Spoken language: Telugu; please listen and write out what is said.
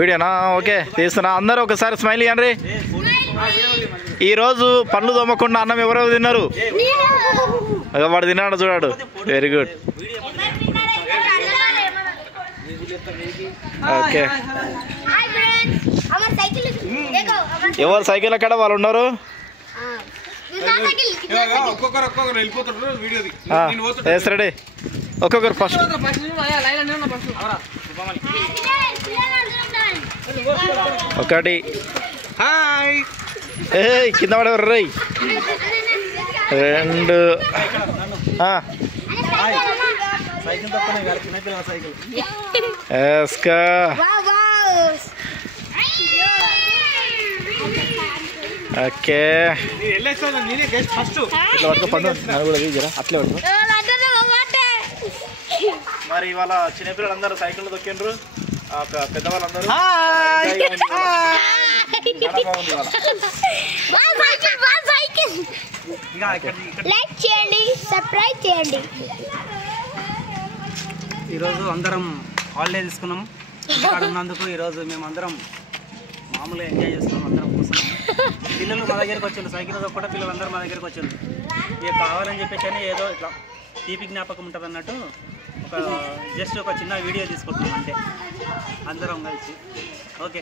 వీడియోనా? ఓకే తీస్తున్నా. అందరూ ఒకసారి స్మైల్ ఇవ్వండి. ఈరోజు పళ్ళు తోమకుండా అన్నం ఎవరెవరు తిన్నారు? వాడు తిన్నాడు చూడాడు. Very good. ఓకే ఎవరు సైకిల్ అక్కడ వాళ్ళు ఉన్నారు? రెడీ ఒక్కొక్కరు ఫస్ట్. ఒకటి కింద పడేవారు రై. రెండు ఓకే అట్లే మరి ఇవాళ చిన్నపిల్లలందరూ సైకిల్ తొక్కిండ్రు, పెద్దవాళ్ళందరూ లైక్ చేయండి, సబ్స్క్రైబ్ చేయండి. ఈరోజు అందరం హాలిడే తీసుకున్నాం. ఇక్కడ ఉన్నందుకు ఈరోజు మేము అందరం మామూలుగా ఎంజాయ్ చేస్తున్నాం. అందరం కూర్చున్నాం. పిల్లలు మా దగ్గరికి వచ్చారు, సైకిల్ కూడా పిల్లలందరూ మా దగ్గరికి వచ్చారు. ఇక కావాలని చెప్పేసి ఏదో ఇట్లా తీపి జ్ఞాపకం ఉంటుంది అన్నట్టు జస్ట్ ఒక చిన్న వీడియో తీసుకుంటున్నాం అంటే అందరం కలిసి. ఓకే.